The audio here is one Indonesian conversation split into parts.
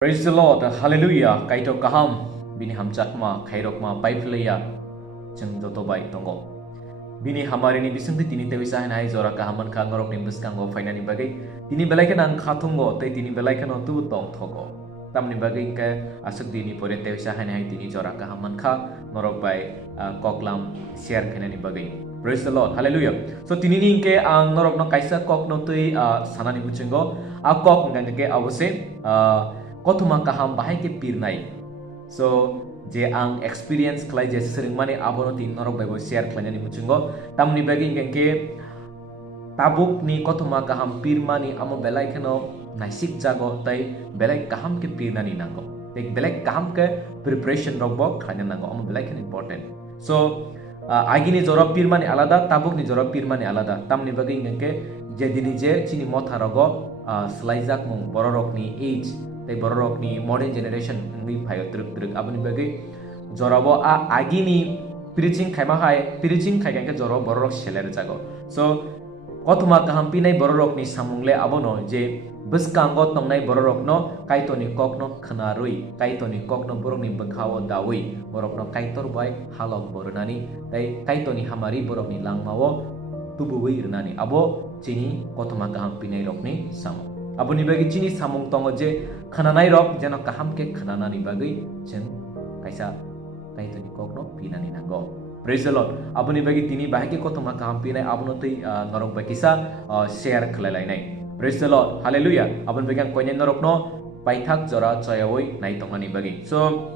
Praise the Lord, Hallelujah, Kaitor Kaham, Bini Hamjakma, Khairokma, Paiphlaiya, Jeng Jotobai Tongo. Bini Hamarini Bisunti Tini Tevisa and Izora Kahaman Kangorok Nimbus Kango, finally bagay, Tini Belakan and Katungo, Tini Belakan or two Tong Togo. Tamni bagay Asuk Dini Pore Tevisa and Tini Jora Kahaman Ka, Norok by Koklam, Siar Kenani bagay. Praise the Lord, Hallelujah. So Tini Ke ang Norok no Kaisa Kok no Tui Sanani Buchingo, a Kok Ngangake Awase, Kotuma Kaham Bahai khe Pirnai. So je ang experience klai je sering mane abono tin norok bebo share klanya ni muchingo tamni bagi ngke tabuk ni kotuma kaham pirmani amo belai keno naisik jago tai belai kaham ke pirnani nango tek belai kaham ke preparation robbo klanya nango amo belai ken important. So agini joro pirmani alada tabuk ni joro pirmani alada tamni bagi ngke je dini je chini motha rogo slaizak mong bororok ni age tai borok ni modern generation ngi phayo truk aboni bagi jorabo agini preaching khai ke joro borok seler jago. So kotuma kaham pinai borok ni samungle abono je buskango tongnai borok no kaitoni kok no khnarui kaitoni kok no borok ni bangkhawo dawi borok no kaitor bai halok bornani tai kaitoni hamari borok ni langmawo tubuwi irnani abo chini kotuma kaham pinai rok ni samu aboni bagi chini samung tongo je khananai rok jeno kaham ke khananani bagi jen kaisa kaitoni kokno pinani nango. Praise the Lord. Aboni bagi tini bahai khe kotuma kaham pinai abono tei norok bakisa share khlalai nai. Praise the Lord. Hallelujah. Abon bagi ang koinen norok no paithak jora choyawoi nai tongani bagi. So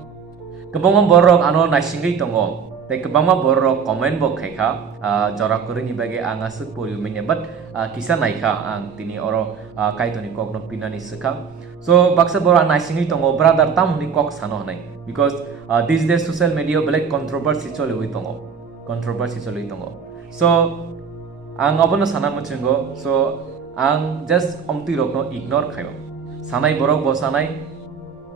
kebongam borok ano naisingai tongo tai kebama borok comment bo khaika jora kurini bagi anga suk pori menya but kisa naikha ang tini oro kaitoni kok no pinani sukha. So baksa bora naisingai tongo brother tam ni kok sano nai because these days social media black controversy chole tongo so ang abono sana muchingo so ang just omti rok no ignore khayo sanai borok bo sanai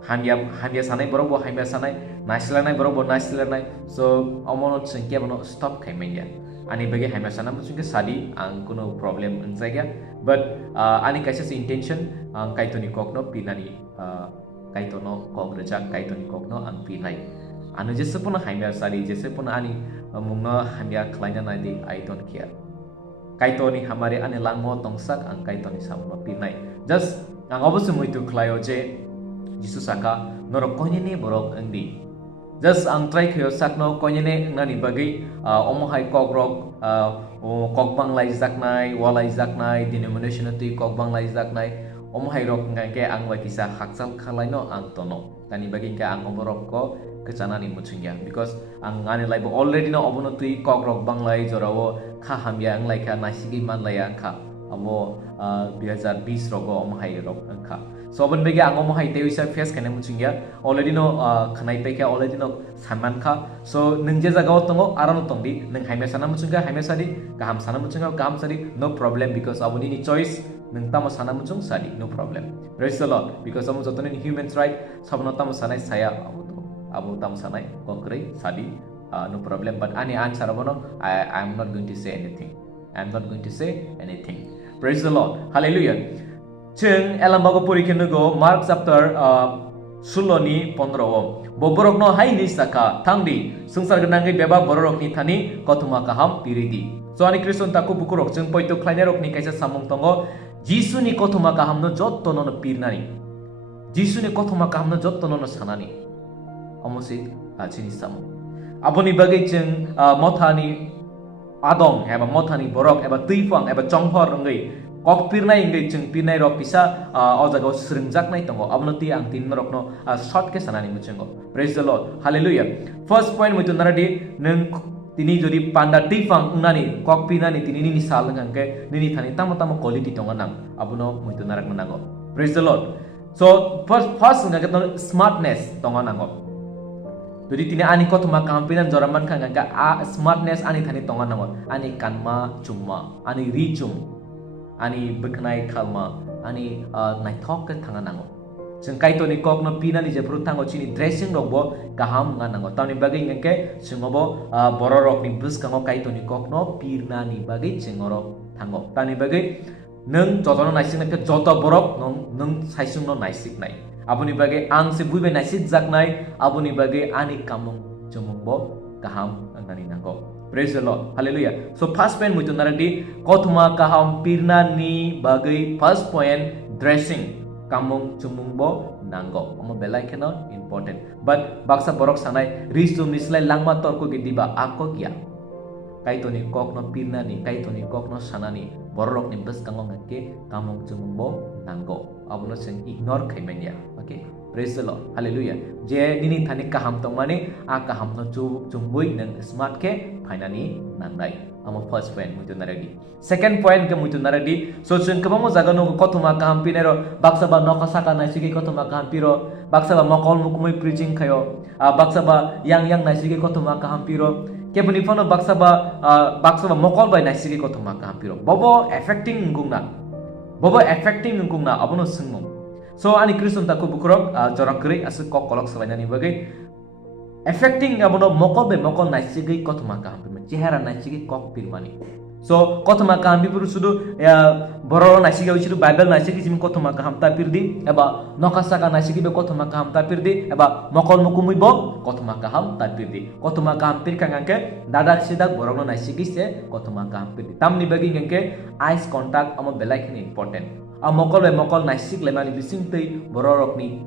hanya sanai borok bo hamya sanai nasilanai borok bo nasilanai so omono chengke bono stop khaimenya ani bagi hamya sana muchinge sadi ang kuno problem unjaiga but ani kaisa intention ang kaitoni kok no pinani kaitono kok rejak kaitoni kok no ang pinai anu jese pun hamya sadi jese pun ani mungna hamya khlanya nai di I don't care kaitoni hamare ani langmo tongsak ang kaitoni samno pinai just ang obose muitu khlayo je jisu saka norok konyene borok angdi just ang try khayo sakno konyene ngani bagi omohai kok rok kok banglai zaknai walai zaknai denomination ti kok banglai zaknai omohai rok ngake ang wakisa haksal khalaino ang tono tani bagi ka ang borok ko kecanani muchingya because ang ngani laibo already no obono tui kok rok banglai jorawo kha hamya ang laika nasigi manlaya kha amo 2020 rogo omohai rok angkha so abon begi ang omohai tewisa face kane muchingya already no khnai peke already no sanman kha so nung je jagao tongo arano tongdi nung haimya sana muchingga haimya sadi kaham sana muchingga kaham sadi no problem because aboni ni choice nung tamo sana muchung sadi no problem. Praise the Lord because amo jotoni human right sabno tamo sanai saya abu tam sanai konkre sadi no problem but ani answer abono I am not going to say anything. Praise the Lord. Hallelujah. Cheng elambago purikenugo Mark chapter 16 ni 15 boborok no hai ni saka thangdi sungsar gnangai beba borok ni thani kotuma kaham piridi so ani krishon taku bukurok jeng poito khlainerok ni kaisa samung tongo jisu ni kotuma kaham no jotto no pirnani jisu ni kotuma kaham no jotto no sanani amosi chini samu aboni bagai jeng mothani adong eba mothani borok eba tuifang eba chongphor ngai kok pirnai ngai jeng pirnai rok pisa ojago sringjak nai tongo abnoti ang tin rok no short ke sanani muchengo. Praise the Lord. Hallelujah. First point muitu naradi nung tini jodi panda tuifang nani kok pinani tini ni sal ngangke nini thani tamo quality tonga nang abuno muitu narak nango. Praise the Lord. So first ngangke smartness tonga nango jadi tini ani kotuma kampinan joraman kangka smartness ani thani tonga nango ani kanma chumma ani richum ani beknai khalma ani naithok ke thanga nango jeng kaitoni kok no pinani je prutango chini dressing rokbo kaham nga nango tawni bagi ngke singobo bororok ni buskango kaitoni kok no pirnani bagi jengoro thango tani bagi nung jotono naising na joto borok nung saisung no naisik nai Aboni bagai ang se buibe nasit jaknai aboni bagai ani kamung chumung bo kaham angani nangko. Praise the Lord. Hallelujah. So first point muitu naradi kothuma kaham pirna ni bagai first point dressing kamung chumung bo nanggo. Omo belai kena important. But baksa borok sanai risum nislai langma torko gidiba ako kia. Kaitor ni kok no pirna ni kaitor ni kok no sanani borok ni bes kangong ngake kamung chumung bo nanggo. Abono sing ignore khaimania. Okay. Praise the Lord. Hallelujah. Je nini thani kaham tongmani a kaham no chumbui nang smart ke phainani nangnai. Amo first point muitu naradi. Second point ke muitu naradi. So chun kabamo jagano kothuma kaham pinero baksa ba nokasaka naisigi kothuma kaham piro baksa ba mokol mukumui preaching khayo baksa ba yang naisigi kothuma kaham piro kebuni fono baksa ba mokol ba naisigi kothuma kaham piro bobo affecting ngungna abono singmung. So ani Kristen taku bukrok jorok kri asu kok kolok selanyani bagai affecting abono mokol naisigi kothuma kaham piro chehara naisigi kok pirmani. So kothuma kaham piro sudu ya bororo naisigi usiru Bible naisigi simi kothuma kaham ta pirdi eba nokasaka naisigi be kothuma kaham ta pirdi eba mokol mukumui bo kothuma kaham ta pirdi kothuma kaham pir kangangke dadak sidak bororo naisigi se kothuma kaham pirdi tamni bagi ngangke eyes contact amo belai kini important a mokol naisig lemani bising tei bororok ni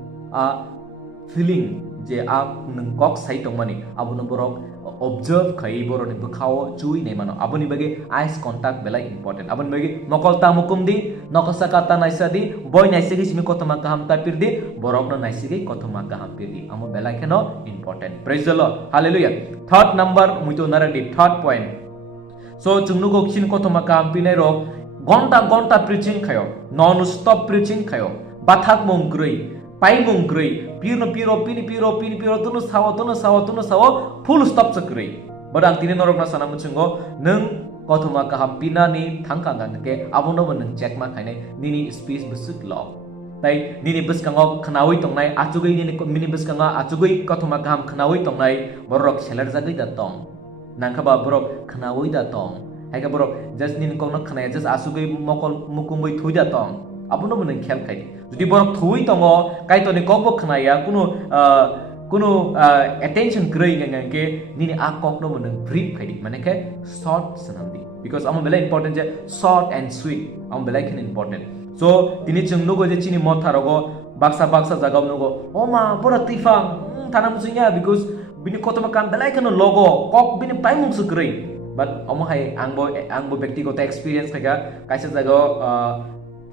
feeling je a nengkok sai tongmani abuno borok observe khai boroni bukhao chui nei mano aboni bagi eyes contact belai important aboni bagi mokol ta mukumdi nokasaka ta naisadi boy naisigi simi kothoma kaham ta pirdi borok no naisigi kothoma kaham pirdi amo belai keno important. Praise the Lord. Hallelujah. Third number muito naradi third point. So chungnu goksin kothoma kaham pinai ro gonta preaching khayo non stop preaching khayo bathak monggrui pai monggrui pino pini piro tunu sawo full stop sakri badang tini norok na sana mucungo neng kothoma kaham pinani thangka ganke abono neng check ma khaine nini speech besuk law tai nini bus kango khnawi tongnai achugui nini mini bus kanga achugui kothoma kaham khnawi tongnai borok selar jagui da tong nangkaba borok khnawi da tong haika borok just nin kongna khnaia just asugui mokol mukungui thuida tong abuno menen khel khai jodi borok thui tongo kaitor ni kokbo khnaia kuno attention grei ngangke nini akok no menen brief khai mane ke short sanamdi because amo bela important je short and sweet amo bela khin important so tini chungno go je chini motharogo baksa jagam nogo oma bora tifang tanam sunya because bini kotoma kan bela khin logo kok bini paimung sugrei but omo hai angbo ব্যক্তিগত experience khaga kaisa jaga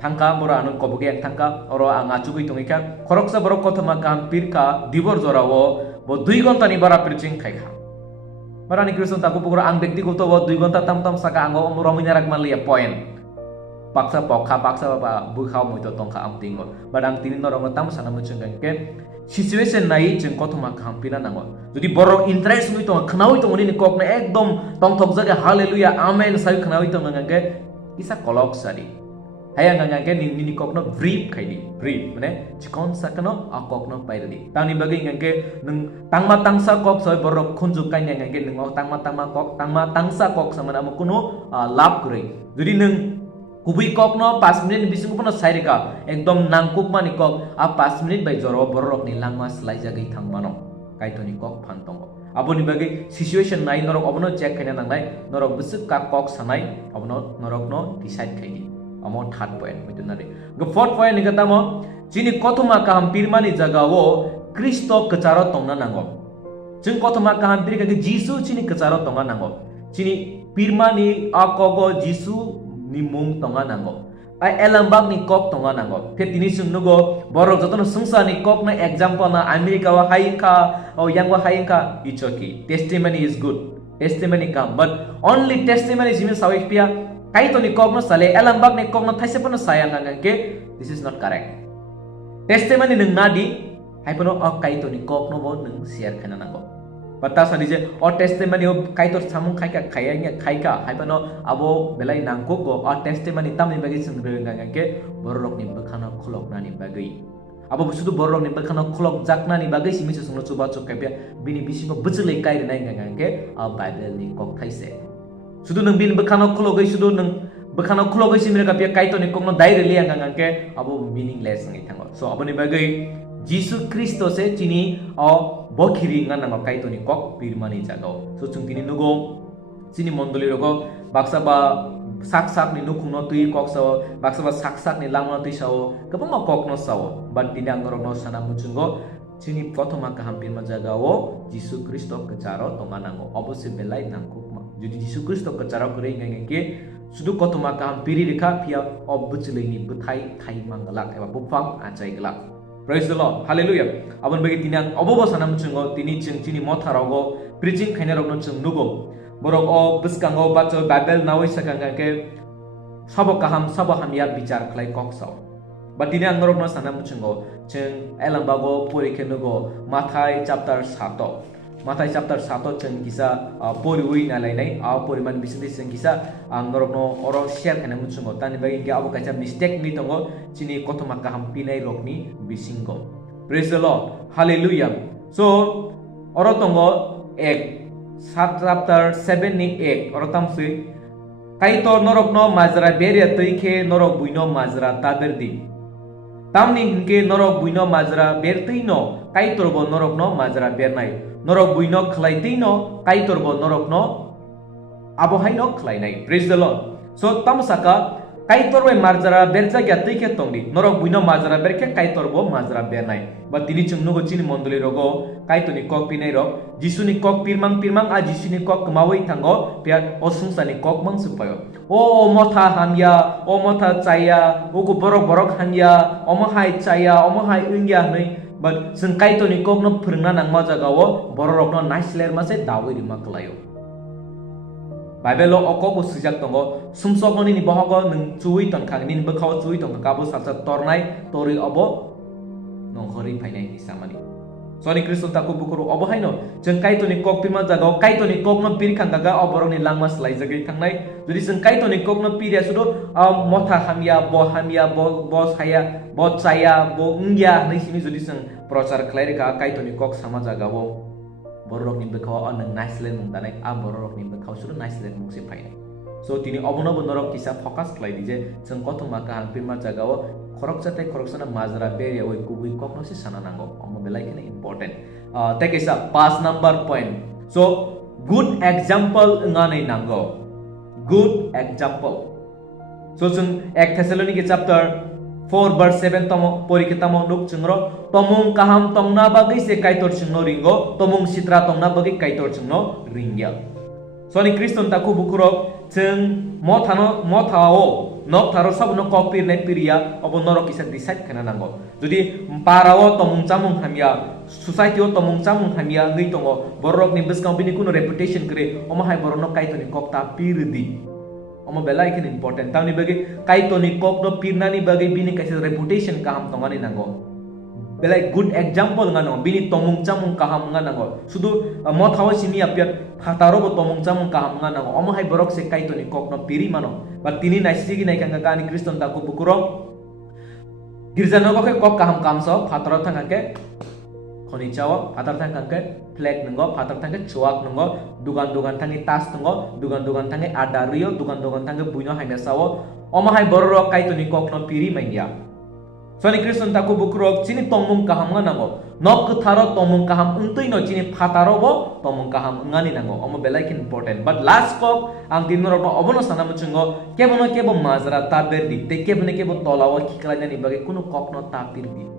thangka bora anun koboge thangka oro anga chugui tongika khoroksa borok kothoma kam pirka dibor jorao bo 2 ঘন্টা ni bara preaching khaika barani Kristen taku pukura ang ব্যক্তিগত bo 2 ঘন্টা tam saka ango rominarak malia point paksa pokha paksa ba bukhau muito tongkha amtingo badang tinin norong tam sana muchungke situation nai jeng kothoma khampina nango jodi borok interest muito khnawi tongoni ni kokna ekdom tongthok jaga hallelujah amen sai khnawi tong ngangke isa kolok sari haya ngangke ni kokno brief khaidi brief mane chikon sakano akokno pairadi tani bagi ngangke nung tangma tangsa kok soi borok khunju kain ngangke nung tangma tangsa kok samana amukuno lab gurei jodi nung kubui kok no 5 minit bising puno sairika ekdom nangkuk mani kok a 5 minit bai joro borok ni langma slai jagai thangmano kaitoni kok phantongo aboni bagi situation nai norok abono check khaina nangnai norok bisuk ka kok sanai abono norok no decide khaini amo third point mitunare go fourth point ni katamo chini kothoma kaham pirmani jagao kristo kacharo tongna nango jeng kothoma kaham pir ka jisu chini kacharo tongna nango chini pirmani akogo jisu ni mung tonga nango ai elambak ni kok tonga nango phe tini sungnugo borok jotono sungsa ni kok na example na America wa hainka o yang wa hainka it's okay testimony is good testimony come but only testimony is means sawik pia kai to ni kok no sale elambak ni kok no thaise pono sayang ngangke this is not correct testimony nung nadi hai pono o kai to ni kok no bo nung share khana nango pata sadije o testimony o kaitor samung khaika khayanya khaika haibano abo belai nangko go o testimony tamni bagi sungre ngangke borok ni bakhana khulok nani bagi abo sudu borok ni bakhana khulok jakna ni bagi simi sungno chuba chukapya bini bisingo bujulai kai nai ngangke a bible ni kok thaise sudu nung bin bakhana khulok gai sudu nung bakhana khulok gai simre kapya kaitor ni kokno daire li ngangke abo meaningless ngai thango so abo ni bagi Jisu Kristo se chini bokhiri nganango kaito ni kok pirmani jagao. So chung tini nugo chini mondoli rogo baksa ba sak ni nukungno tui kok sao baksa ba sak ni langno tui sao kabama kok no sao but tini angorok no sana muchungo chini protoma kaham pirma jagao Jisu Kristo kecaro tonganango obose belai nangkukma. Jadi Jisu Kristo kecaro kore ngenge sudu kotoma kaham piri rekha pia obbuchleini buthai thai mangalak eba bupang achai gelak. Praise the Lord. Hallelujah. Abon bagi tinang obo sanam chungo tini chini motharogo preaching khainarogno chung nugo. Borok biskango bacho Bible nawai sakanga ke sabo kaham sabo hamya bicar khlai koksao. But tini angorogno sanam chungo chung elambago porikhe nugo Mathai chapter 7. Mathai chapter 7 chung kisa poriwi nalainai poriman bisindi chung kisa angorogno oro share khaina muchungo tani bagi ke abo kaisa mistake ni tongo chini kotoma kaham pinai rokni bisingo. Praise the Lord. Hallelujah. So oro tongo chapter 7 ni oro tamsui Kaitor norokno majra beria tuike norok buino majra taberdi tamni hinke norok buino majra bertino Kaitor bo norokno majra bernai norok buino khlaitino Kaitor bo norokno abohaino khlainai. Praise the Lord. So tamsaka Kaitor bo majra berja gyatui ke tongdi norok buino majra berke Kaitor bo majra bernai. But tini chungnu go chini mondoli rogo Kaitor ni kok pinai rok Jisu ni kok pirmang Jisu ni kok kemawai tanggo pia osungsa ni kok mang supayo motha hamya motha chaya go borok hamya mahai chaya mahai ingya nei. But sing Kaitor ni kok no phirna nangma jagao borok no naisler mase dawi rima klayo. Bible lo okko sujak tongo sumsok ni bohogo nung chui ton khang nin bekhaw chui tong kabo salsa tornai tori obo nonghori phainai ni samani. So ni Kristus taku bukuru obo haino jeng Kaitor ni kok pirma jagao Kaitor ni kok no pir khanggaga oborok ni langma slai jagai thangnai jodi sing Kaitor ni kok no pirya sudo motha hamya bo saya bo chaya bo ngya nei sini jodi sing prochar khlai reka Kaitor ni kok sama jagao borok ni bekhaw nang naislen mung danai borok ni bekhaw sudo naislen mung se phainai. So tini obono bonorok kisa focus khlai dije jeng kotoma kaham pirma jagao khorok sana majra beria oi kubui kok no se sana nango omo belai kene important. Take isa pass number point. So good example nganai nango. Good example. So jeng 1 Thessaloniki chapter 4 verse 7 tomo porikitamo nuk chungro tomung kaham tongna bagi se Kaitor chungno ringo tomung sitra tongna bagi Kaitor chungno ringya. So ni Kriston taku bukurok jeng mothao nok tharo sabno kok pirnai piria obo norok isa decide kana nango. Jadi parao tomung chamung hamya society o tomung chamung hamya ngai tongo borok ni beskang bini kuno reputation kre oma hai borok Kaitor ni kok ta pirdi. Oma belai ken important tamni bagi Kaitor ni kok no pirnani bagi bini kaisa reputation kaham tongani nango. Belai good example ngano bini tomung chamung kaham nganango sudu mothawa sini apiat hataro bo tomung chamung kaham nganango oma hai borok se Kaitor ni kok no piri mano but tini naisigi nai kanga kani Kriston taku bukuro girja nogo ke kok kaham kamso hataro thangake khoni chawo hataro thangake flag nungo hataro thangake chuak nungo dugan thangi tas nungo dugan thangi adario dugan thangi buino haina sawo oma hai borok Kaitor ni kok no piri mangya. So ni Kriston taku bukrok chini tongmung kaham nganango nok tharo tongmung kaham untui no chini phataro bo tongmung kaham ngani nango omo belai kin important but last kok ang dinoro no obono sana muchungo kebo mazra taberdi te kebo tolawa kiklanya ni bagi kuno kok no tapirdi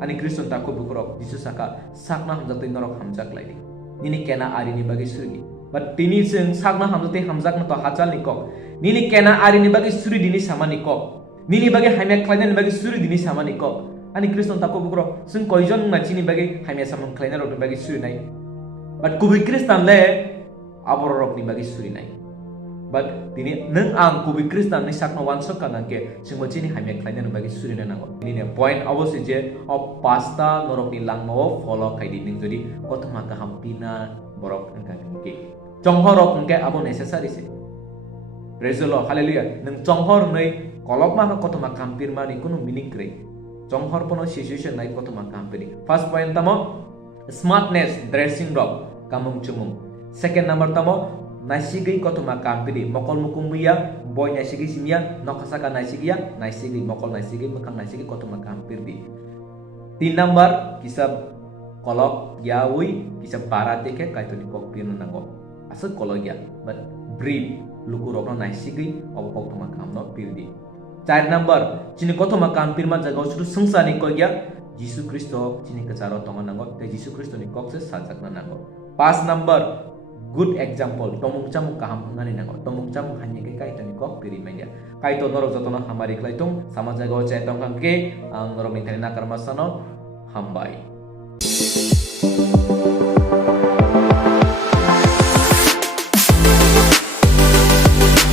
ani Kriston taku bukrok Jisu saka sakna hamjatoi norok hamjak laidi nini kena ari ni bagi surgi but tini sing sakna hamjatoi hamjak na to hachal ni kok nini kena ari ni bagi suri dini sama ni kok nini bagi hamya klainan bagi suri dini sama ni kok ani Kriston taku bukro sing koijon na chini bagi hamya sama klainan rok bagi suri nai but kubi Kristan le aborok ni bagi suri nai but tini neng ang kubi Kristan ni sakno wansok kanangke sing mo chini hamya klainan bagi suri nai nango ini ne point obose je of pasta norok ni langmo follow kaidi ning jodi kotma kaham pina borok engke jonghorok engke abo necessary se. Praise the Lord. Hallelujah. Neng jonghor nei kolok maka kotoma kampir mani kuno meaning kre jonghor pono situation nai kotoma kampiri. First point tamo smartness dressing rock kamung chumung. Second number tamo naisigi kotoma kampiri mokol mukumbiya boy naisigi simia nokasaka naisigi mokol naisigi mekang naisigi kotoma kampiri. 3 number kisah kolok yawi kisah parate ke Kaitor ni Kok Pirnai nango asa kolok ya but brief luku rokno naisigi obo kok thoma kaham no pirdi 4 number chini kothoma kaham pirma jaga sudu sungsa ni ko ya Jisu Kristo chini kacharo tonga nango te Jisu Kristo ni kok se sajakna nango 5 number good example tomung chamu kaham ngani nango tomung chamu hanya ke Kaitor ni Kok Pirnai ya Kaitor norok jotono hamari klaitung sama jaga cetong kangke norok ni thani nakar masano hambai